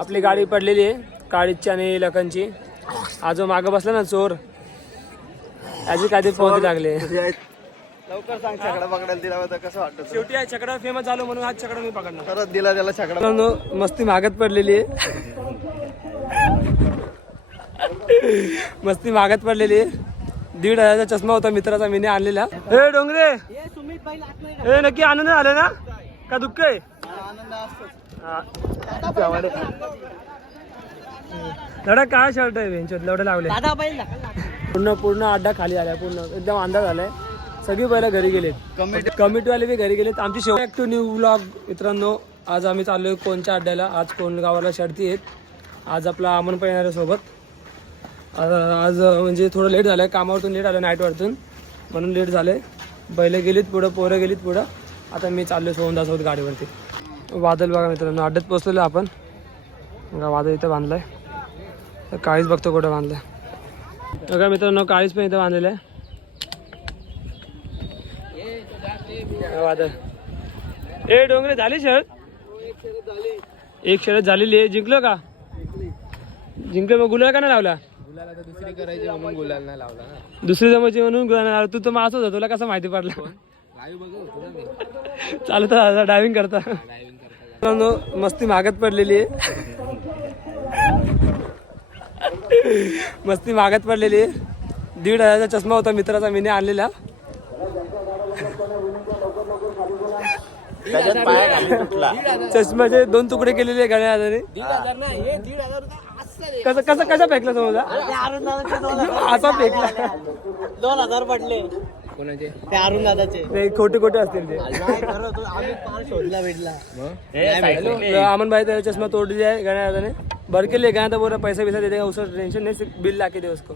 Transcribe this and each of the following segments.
आपली गाडी पडलेली आहे काळीची आणि लखनची. हा जो मागं बसला ना चोर, याची काहीतरी पोहोच लागले. लवकर सांग, छकडा पकडायला दिला होता कसं वाटत? शेवटी हा छकडा फेमस झालो म्हणून हा छकडा मी पकडणार. परत दिला त्याला छकडा. मस्ती मागत पडलेली आहे. मस्ती मागत पडलेली आहे. 1,500चा चष्मा होता मित्राचा, मीने आणलेला. हे डोंगरे, हे नक्की आनंद आले ना का दुःख आहे? लढा काय शर्ट आहे बेंचवर लढा लावले. पूर्ण अड्डा खाली आलाय, पूर्ण एकदम अंदाज आलाय. सगळी पहिला घरी गेलेत, कमिटीवाले बी घरी गेलेत. आमची शेवट ॲक्टिव्ह न्यू व्लॉग. मित्रांनो, आज आम्ही चाललोय कोणच्या अड्ड्याला. आज कोणगावाला शर्ती आहेत. आज आपला अमन पण येणार आहे सोबत. आज म्हणजे थोडं लेट झालंय, कामावरतून लेट आलं, नाईटवरतून, म्हणून लेट झालंय. बैलं गेलीत पुढं, पोरं गेलीत पुढं. आता मी चाललोय सोहनदासोबत गाडीवरती. वादल बघा मित्रांनो, अड्ड्यात पोचलेलो आपण. वादळ इथं बांधलाय, तर काळीच बघतो कुठं बांधलाय. बघा मित्रांनो, काळीच पण इथं बांधलेलं आहे. वादळ, ए डोंगरे, झाली शर्ट? एक शर्ट झालेली आहे. जिंकलो का? जिंकलो. मग गुलाल का नाही लावला? गुलाला तर दुसरी करायची म्हणून गुलाल नाही लावला ना. दुसरी जमायची म्हणून गुलाल नाही लावला. तू तर मास होता, तुला कसं माहिती पडला? चालत ड्रायव्हिंग करता. मस्ती मागत पडलेली आहे. मस्ती मागत पडलेली आहे. 1,500चा चष्मा होता मित्राचा, मीने आणलेला. चष्म्याचे 2 तुकडे केलेले गळ्या हाताने. कसं कसं कसा फेकला समजा? असा फेकला. 2,000 पडले. कोणाचे? ते अरुण दादाचे. ते खोटे खोटे असतील ते. शोधला भेटला. अमन भाई त्याचा चष्मा तोड़ दिया है गया था ने भर के ले गया था, बोला पैसा वैसा दे देगा, उसका टेंशन नहीं, सिर्फ बिल ला के दे उसको.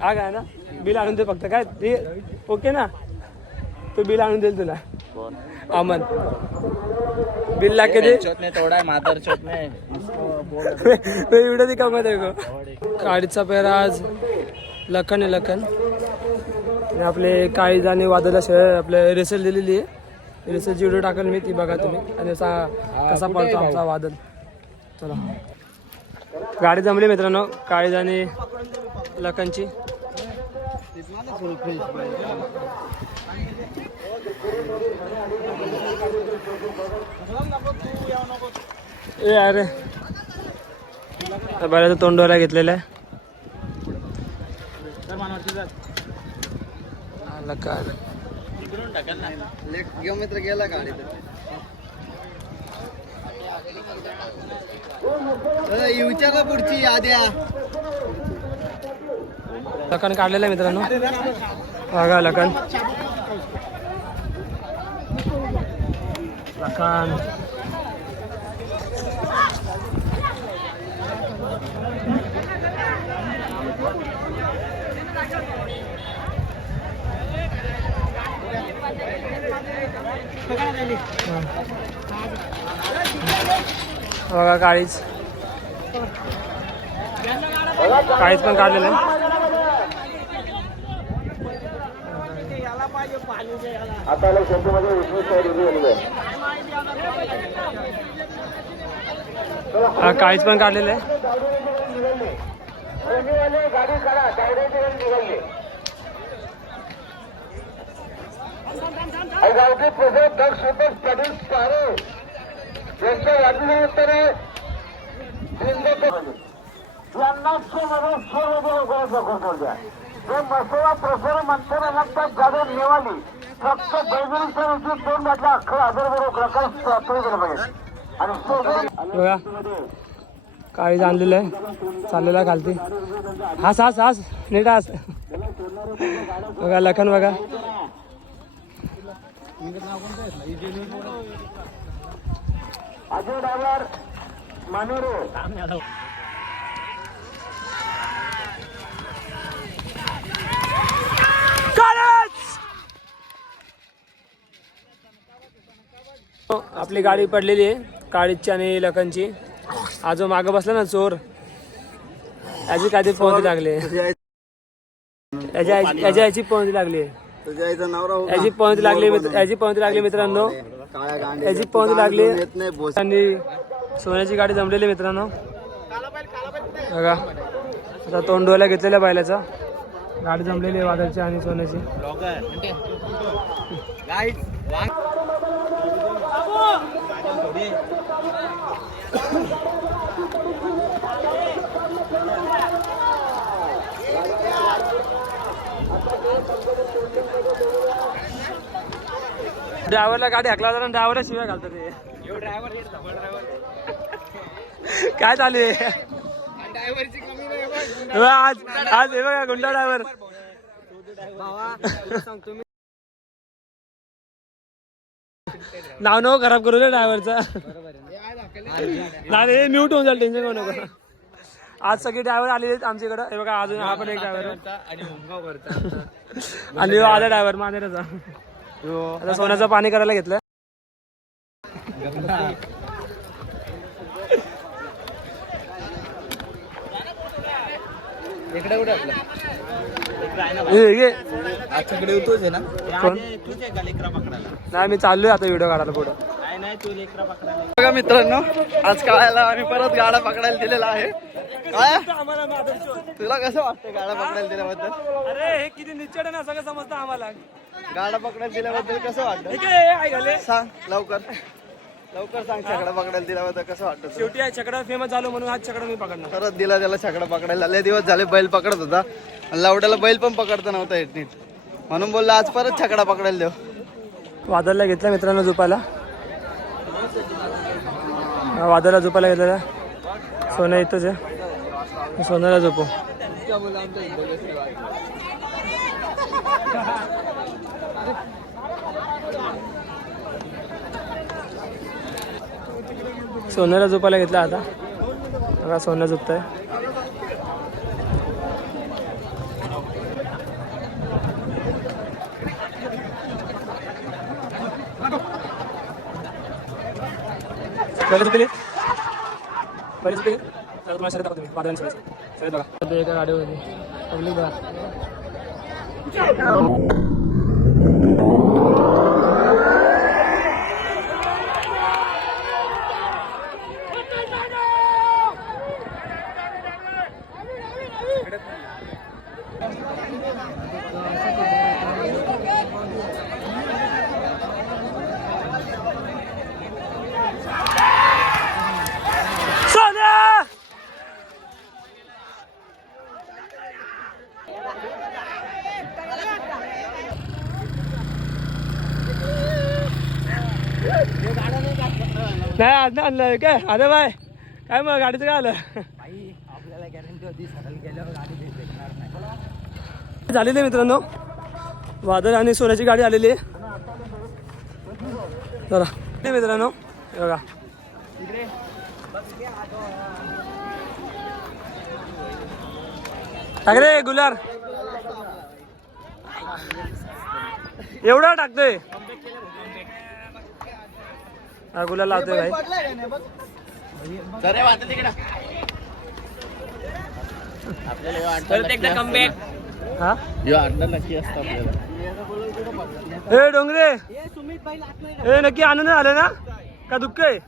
आ गया ना बिल आणून दे फक्त. काय ते ओके ना, तो बिल आणून देईल तुला. अमन बिल ला के दे. तोड़ा है मादर चौथ में. व्हिडिओ दिखा मत देखो. काळीचा पेहरा आज लखन आहे. लखन आपले काळीज आणि वादळला शहर आपले रेसल दिलेली आहे. रेसलची व्हिडिओ टाकेल मी, ती बघा तुम्ही. आणि कसा पडतो आमचा वादळ. चला, गाडी जमली मित्रांनो काळीज आणि लखनची. ए अरे बऱ्याच तोंडवाला घेतलेला आहे. मित्र गेला गाडी. विचारा पुढची याद्या. लखन काढलेला आहे मित्रांनो, बघा लखन. लखन बघा काळीच पण काढलेलं आहे. काळीच पण काढलेलं आहे. मसोवा प्रसार मंत्रालयात गाड्या नेवाली फक्त बैलगाडीच्या रोजी 2 बाटल्या 11,000 प्रकार दिलं पाहिजे. बघा काळीज आणलेलं आहे, चाललेला घालते. हास हास हास नीट हास. बघा लखन बघा. अजय ड्रायव्हर मानेरे आपली गाडी पडलेली आहे काळीची आणि लखनची. हा जो मागं बसला ना चोर, याची काहीतरी पोहोच लागली. याची पोहोच लागली. याची पोहोच लागली. याची पोहोच लागली मित्रांनो. याची पोहोच लागली आणि सोन्याची गाडी जमलेली मित्रांनो बघा. आता तोंडोला घेतलेल्या बैलाचा गाडी जमलेली आहे वादळची आणि सोन्याची. ड्रायव्हरला गाडी हाकला जाणार ड्रायव्हरला शिव्या घालतात ते. काय चालू आहे आज आज हे बघा गुंडा ड्रायव्हर. नाव नको खराब करू दे ड्रायव्हरचा. नाही म्यूट होऊन जाईल टेन्शन घेऊ नको. आज सगळे ड्रायव्हर आलेले आहेत आमच्याकडे. हे बघा अजून हा पण एक ड्रायव्हर आणि आधा ड्रायव्हर मानेराचा. आता सोन्याचं पाणी करायला घेतलं. इकडे कुठे आपलं तूच आहे ना. तूच आहे का लेकरा पकडायला? नाही मी चाललोय आता व्हिडिओ काढायला पुढं. नाही तू लेकरा पकडायला. बघा मित्रांनो आज काळाला आम्ही परत गाडा पकडायला दिलेला आहे. काय तुला कसं वाटतं गाडा पकडायला दिल्याबद्दल? अरे हे किती निश्चय आहे ना सगळं समजतं आम्हाला. गाडा पकडायला दिल्याबद्दल कसं वाटतं हे काय झाले सांग लवकर लवकर सांग. छकडा पकडायला दिल्याबद्दल कसं वाटतं तुला? शेवटी छकडा फेमस झालो म्हणून आज छकडा मी पकडणार. परत दिला त्याला छकडा पकडायला. लय दिवस झाले बैल पकडत होता आणि लावड्याला बैल पण पकडता नव्हता येत नीट म्हणून बोलला आज परत छकडा पकडायला देऊ. वादळला घेतला मित्रांनो झोपायला. वादळला झोपायला घेतलेला. सोन्या इथंच आहे. सोन्याला झोपू. सोन्याला झोपायला घेतला आता. बघा सोन्या झोपतंय. एका गाडीवरती पब्लिक बघा. नाही आज नाही आणलं काय. अरे बाय काय मग गाडीचं काय आलं. आपल्याला गॅरंटी होती सरळ गेल्यावर गाडी भेटणार नाही. झालेली आहे मित्रांनो वादळ आणि सोन्याची गाडी आलेली आहे. चला मित्रांनो बघा टाक रे गुलार. एवढा टाकतोय गुलाल लावतोय भाई. हा नक्की असतं आपल्याला. हे डोंगरे हे नक्की आनंद झाला ना का दुःख आहे.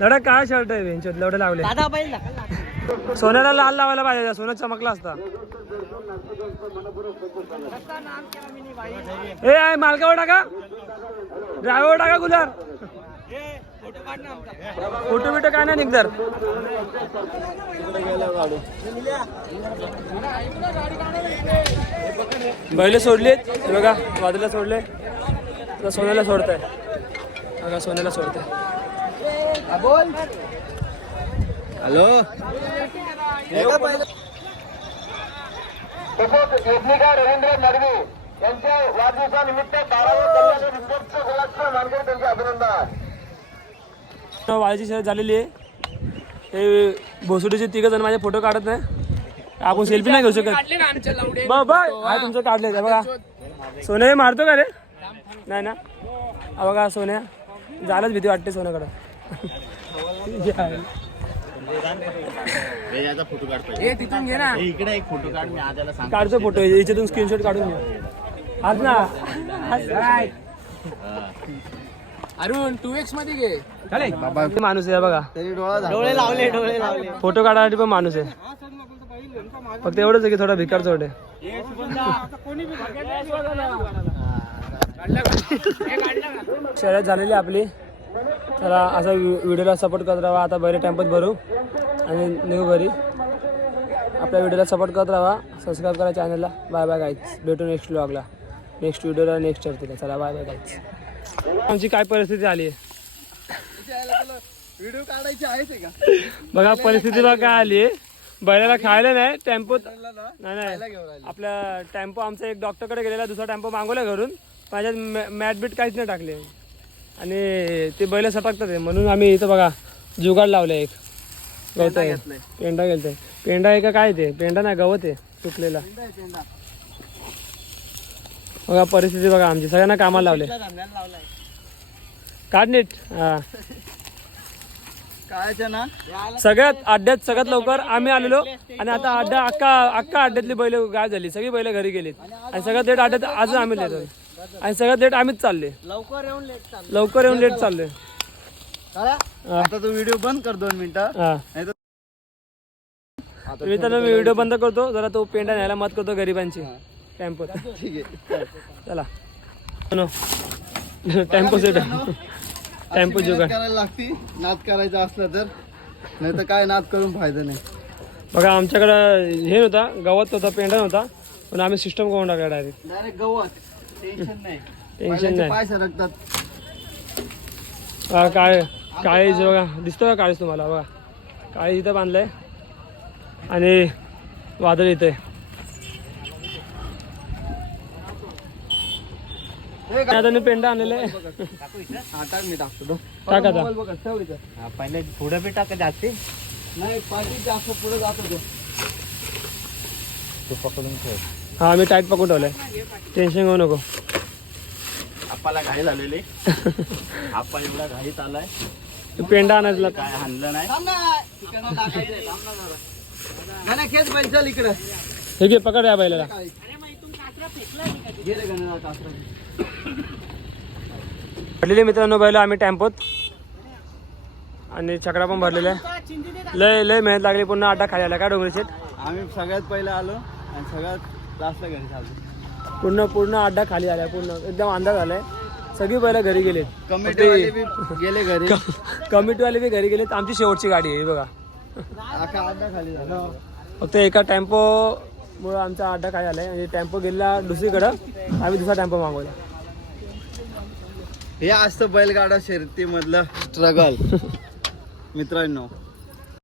लढा काय शर्ट आहे बेंच लवडे लावले. सोन्याला लाल लावायला पाहिजे. सोनं चमकला असता. ए आहे मालकावर टाका ड्रायव्हर टाका गुलार. फोटो बिटो काय नाही निघणार. बैल सोडलेत बघा. वादळला सोडले आता सोन्याला सोडताय बघा. सोन्याला सोडताय. हॅलो तसंच योजनेकार रवींद्र नडवी यांच्या वाढदिवसानिमित्त 12व्या कल्याण रिपोर्टचं गोलाचं मानकरी त्यांचे अभिनंदन. वाळीची शर्यत झालेली आहे. हे भोसडीचे 3 जण माझे फोटो काढत नाही. आपण सेल्फी नाही घेऊ शकत. बाबा हा तुमचं काढले बघा. सोन्या मारतो का रे. नाही ना बघा सोन्या झालंच भीती वाटते सोन्याकडं. फोटो काढतो तिथून घे ना. इकडे एक फोटो काढ. मी आजाला काढतो फोटो याच्यातून स्क्रीनशॉट काढून घे. आज ना अरुण 2x मध्ये घे. माणूस आहे बघा, तरी डोळा डोळे लावले फोटो काढायसाठी पण माणूस आहे. फक्त एवढंच आहे की थोडा भिकार चोट आहे. शर्यत झालेली आपली. चला असा व्हिडिओला सपोर्ट करत राहा. आता बैल टेम्पोत भरू आणि निघू घरी. आपल्या व्हिडिओला सपोर्ट करत राहा, सबस्क्राईब करा चॅनलला. बाय बाय गाईज, भेटू नेक्स्ट व्लॉगला, नेक्स्ट व्हिडिओला, नेक्स्ट चर्चेला. चला बाय बाय गाईज. आमची काय परिस्थिती आली आहे व्हिडिओ काढायची आहेच का? बघा परिस्थिती बघा काय आली आहे. बैलाला खायला नाही, टेम्पोत नाही आपला टेम्पो आमचा एक डॉक्टरकडे गेलेला, दुसरा टेम्पो मागवला घरून. माझ्यात मॅट बीट काहीच नाही टाकले आणि ते बैल सटकतात आहे. म्हणून आम्ही इथं बघा जुगाड लावलं एक गवत आहे. पेंडा गेलतोय. पेंडा आहे का काय ते? पेंडा नाही, गवत आहे सुकलेला. बघा परिस्थिती बघा आमची. सगळ्यांना कामाला लावले. काढ नीट. हा कायचं ना सगळ्यात अड्ड्यात सगळ्यात लवकर आम्ही आलेलो आणि आता अड्डा अख्खा अड्ड्यातली बैल गाय झाली. सगळी बैल घरी गेलीत आणि सगळ्यात लेट अड्ड्यात आज आम्ही लेट आणि सगळ्यात लेट आम्हीच चालले. लवकर येऊन लेट चालले. आता तू व्हिडिओ बंद कर 2 मिनिटं. हा मी व्हिडिओ बंद करतो. जरा तो पेंडा न्यायला मत करतो गरिबांची टेम्पो. ठीक आहे. चला टेम्पो सेट टेम्पो जुगाड करायला लागती नाद करायचा असलं तर, नाही तर काय नाद करून फायदा नाही. बघा आमच्याकडं हे नव्हता, गवत नव्हता, पेंडा नव्हता, पण आम्ही सिस्टम करून टाकला डायरेक्ट. डायरेक्ट गवत. टेन्शन नाही. टेन्शन नाही. पाय सरकतात. काय काळीज बघा दिसतो का? काळीज तुम्हाला बघा, काळीज इथं बांधलंय आणि वादळ इथे. आता मी पेंडा आणलेला आहे. टाक मी टाकतो. टाक आता. बघा ठेव इथं. पहिले थोडं बी टाका जास्ती. नाही पाठी जास्त पुढे जातो तो. तू पकडून ठेव. हा मी टाईट पकडून ठेवलाय, टेन्शन घेऊ नको. आप्पाला घाई झालेली. आप्पा एवढा घाईत आलाय, पेंडा आणायला काय हाणलं नाही. थांब ना. तिकडनं टाकायचंय. थांब ना जरा. गाण्या खेच बैल चल इकडं. हे घे पकड या बैलाला. गेले गाण्या कासरा. भरलेले मित्रांनो बैल आम्ही टेम्पोत आणि चक्रा पण भरलेला आहे. लय लय मेहनत लागली. पुन्हा अड्डा खाली आला का डोंगरी शेट. आम्ही सगळ्यात पहिले आलो आणि सगळ्यात लास्टला घरी चाललो. पूर्ण अड्डा खाली आलाय. पूर्ण एकदम अंदाज आलाय. सगळी बैल घरी गेलेत. कमिटीवाले बी गेले घरी. कमिटीवाले बी घरी गेलेत. आमची शेवटची गाडी आहे बघा. अख्खा अड्डा खाली झाला. फक्त एका टेम्पो मुळे आमचा अड्डा खाली आलाय आणि टेम्पो गेला दुसरीकडं. आम्ही दुसरा टेम्पो मागवला. हे असतं बैलगाडा शर्यती मधलं स्ट्रगल मित्रांनो.